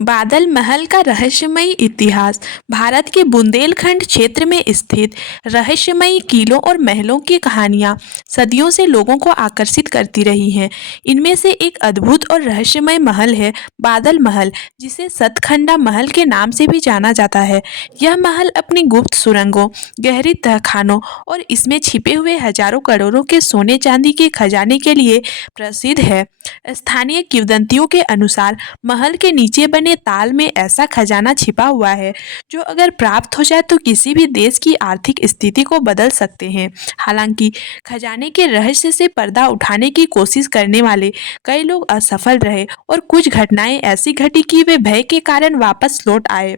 बादल महल का रहस्यमयी इतिहास। भारत के बुंदेलखंड क्षेत्र में स्थित रहस्यमयी किलों और महलों की कहानियां सदियों से लोगों को आकर्षित करती रही हैं। इनमें से एक अद्भुत और रहस्यमय महल है बादल महल, जिसे सतखंडा महल के नाम से भी जाना जाता है। यह महल अपनी गुप्त सुरंगों, गहरी तहखानों और इसमें छिपे हुए हजारों करोड़ों के सोने चांदी के खजाने के लिए प्रसिद्ध है। स्थानीय किंवदंतियों के अनुसार महल के नीचे बने ताल में ऐसा खजाना छिपा हुआ है जो अगर प्राप्त हो जाए तो किसी भी देश की आर्थिक स्थिति को बदल सकते हैं। हालांकि खजाने के रहस्य से पर्दा उठाने की कोशिश करने वाले कई लोग असफल रहे और कुछ घटनाएं ऐसी घटी कि वे भय के कारण वापस लौट आए।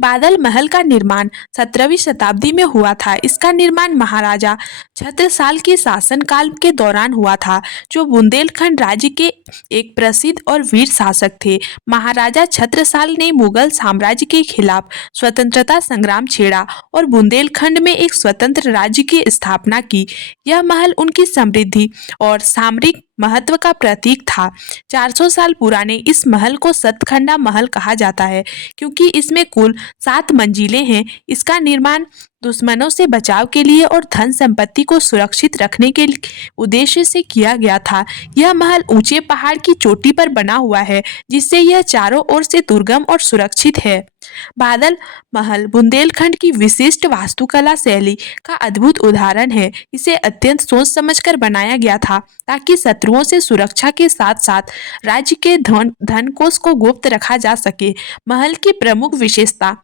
बादल महल का निर्माण 17वीं शताब्दी में हुआ था। इसका निर्माण महाराजा छत्रसाल के शासनकाल के दौरान हुआ था, जो बुंदेलखंड राज्य के एक प्रसिद्ध और वीर शासक थे। महाराजा छत्रसाल ने मुगल साम्राज्य के खिलाफ स्वतंत्रता संग्राम छेड़ा और बुंदेलखंड में एक स्वतंत्र राज्य की स्थापना की। यह महल उनकी समृद्धि और सामरिक महत्व का प्रतीक था। 400 साल पुराने इस महल को सतखंडा महल कहा जाता है क्योंकि इसमें कुल 7 मंजिलें हैं। इसका निर्माण दुश्मनों से बचाव के लिए और धन संपत्ति को सुरक्षित रखने के उद्देश्य से किया गया था। यह महल ऊंचे पहाड़ की चोटी पर बना हुआ है, जिससे यह चारों ओर से दुर्गम और सुरक्षित है। बादल महल बुंदेलखंड की विशिष्ट वास्तुकला शैली का अद्भुत उदाहरण है। इसे अत्यंत सोच समझकर बनाया गया था ताकि शत्रुओं से सुरक्षा के साथ साथ राज्य के धन कोष को गुप्त रखा जा सके। महल की प्रमुख विशेषता।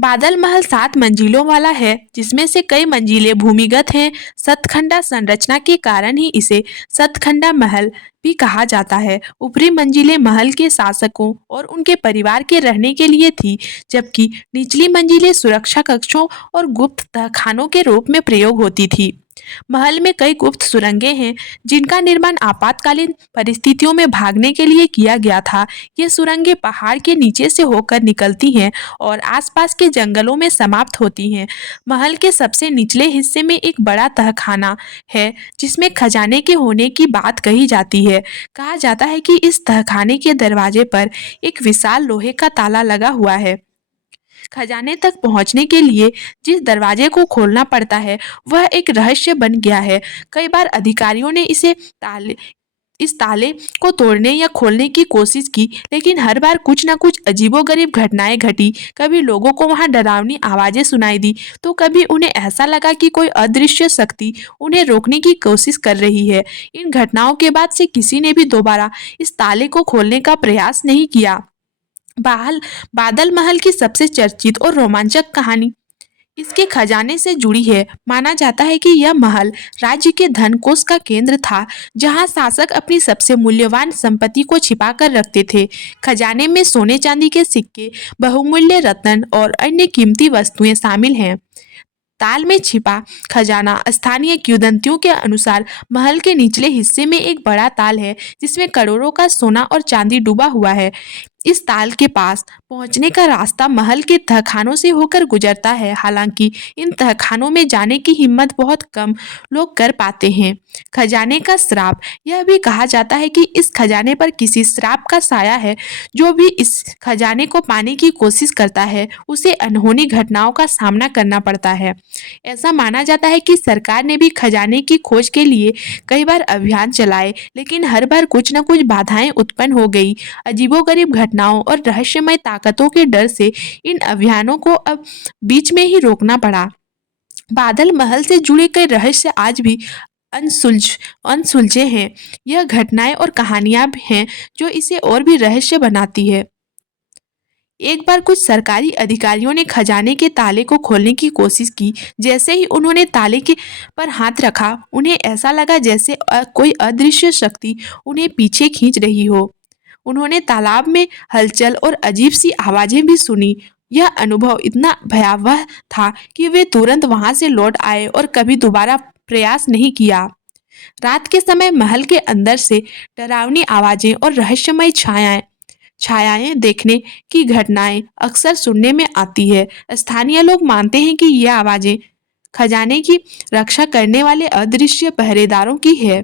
बादल महल 7 मंजिलों वाला है, जिसमें से कई मंजिलें भूमिगत हैं। सतखंडा संरचना के कारण ही इसे सतखंडा महल भी कहा जाता है। ऊपरी मंजिलें महल के शासकों और उनके परिवार के रहने के लिए थी, जबकि निचली मंजिलें सुरक्षा कक्षों और गुप्त तहखानों के रूप में प्रयोग होती थी। महल में कई गुप्त सुरंगें हैं, जिनका निर्माण आपातकालीन परिस्थितियों में भागने के लिए किया गया था। ये सुरंगें पहाड़ के नीचे से होकर निकलती हैं और आसपास के जंगलों में समाप्त होती हैं। महल के सबसे निचले हिस्से में एक बड़ा तहखाना है, जिसमें खजाने के होने की बात कही जाती है। कहा जाता है कि इस तहखाने के दरवाजे पर एक विशाल लोहे का ताला लगा हुआ है। खजाने तक पहुंचने के लिए जिस दरवाजे को खोलना पड़ता है, वह एक रहस्य बन गया है। कई बार अधिकारियों ने इस ताले को तोड़ने या खोलने की कोशिश की, लेकिन हर बार कुछ न कुछ अजीबोगरीब घटनाएं घटी। कभी लोगों को वहां डरावनी आवाजें सुनाई दी, तो कभी उन्हें ऐसा लगा कि कोई अदृश्य शक्ति उन्हें रोकने की कोशिश कर रही है। इन घटनाओं के बाद से किसी ने भी दोबारा इस ताले को खोलने का प्रयास नहीं किया। बाहल बादल महल की सबसे चर्चित और रोमांचक कहानी इसके खजाने से जुड़ी है। माना जाता है कि यह महल राज्य के धन कोष का केंद्र था, जहां शासक अपनी सबसे मूल्यवान संपत्ति को छिपा कर रखते थे। खजाने में सोने चांदी के सिक्के, बहुमूल्य रत्न और अन्य कीमती वस्तुएं शामिल हैं। ताल में छिपा खजाना। स्थानीय किंवदंतियों के अनुसार महल के निचले हिस्से में एक बड़ा ताल है, जिसमें करोड़ों का सोना और चांदी डूबा हुआ है। इस ताल के पास पहुंचने का रास्ता महल के तहखानों से होकर गुजरता है। हालांकि इन तहखानों में जाने की हिम्मत बहुत कम लोग कर पाते हैं। खजाने का श्राप। यह भी कहा जाता है कि इस खजाने पर किसी श्राप का साया है। जो भी इस खजाने को पाने की कोशिश करता है, उसे अनहोनी घटनाओं का सामना करना पड़ता है। ऐसा माना जाता है कि सरकार ने भी खजाने की खोज के लिए कई बार अभियान चलाए, लेकिन हर बार कुछ न कुछ बाधाएं उत्पन्न हो गई। अजीबोगरीब घटनाओं और रहस्यमय ताकतों के डर से इन अभियानों को अब बीच में ही रोकना पड़ा। बादल महल से जुड़े कई रहस्य आज भी अनसुलझे हैं। यह घटनाएं और कहानियां हैं जो इसे और भी रहस्य बनाती है। एक बार कुछ सरकारी अधिकारियों ने खजाने के ताले को खोलने की कोशिश की। जैसे ही उन्होंने ताले के पर हाथ रखा, उन्हें ऐसा लगा जैसे कोई अदृश्य शक्ति उन्हें पीछे खींच रही हो। उन्होंने तालाब में हलचल और अजीब सी आवाजें भी सुनी। यह अनुभव इतना भयावह था कि वे तुरंत वहां से लौट आए और कभी दोबारा प्रयास नहीं किया। रात के समय महल के अंदर से डरावनी आवाजें और रहस्यमय छायाएं देखने की घटनाएं अक्सर सुनने में आती है। स्थानीय लोग मानते हैं कि यह आवाजें खजाने की रक्षा करने वाले अदृश्य पहरेदारों की है।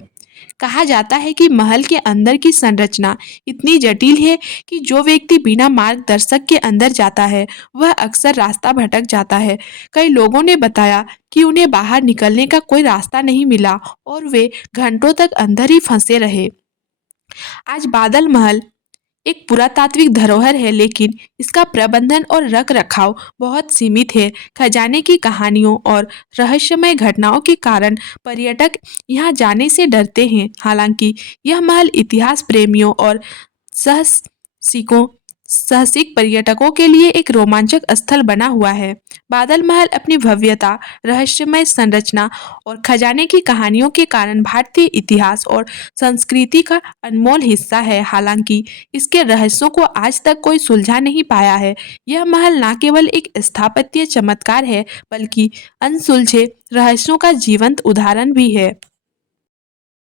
कहा जाता है कि महल के अंदर की संरचना इतनी जटिल है कि जो व्यक्ति बिना मार्गदर्शक के अंदर जाता है वह अक्सर रास्ता भटक जाता है। कई लोगों ने बताया कि उन्हें बाहर निकलने का कोई रास्ता नहीं मिला और वे घंटों तक अंदर ही फंसे रहे। आज बादल महल एक पुरातात्विक धरोहर है, लेकिन इसका प्रबंधन और रख रखाव बहुत सीमित है। खजाने की कहानियों और रहस्यमय घटनाओं के कारण पर्यटक यहाँ जाने से डरते हैं। हालांकि यह महल इतिहास प्रेमियों और साहसिकों साहसिक पर्यटकों के लिए एक रोमांचक स्थल बना हुआ है। बादल महल अपनी भव्यता, रहस्यमय संरचना और खजाने की कहानियों के कारण भारतीय इतिहास और संस्कृति का अनमोल हिस्सा है। हालांकि इसके रहस्यों को आज तक कोई सुलझा नहीं पाया है। यह महल न केवल एक स्थापत्य चमत्कार है, बल्कि अनसुलझे रहस्यों का जीवंत उदाहरण भी है।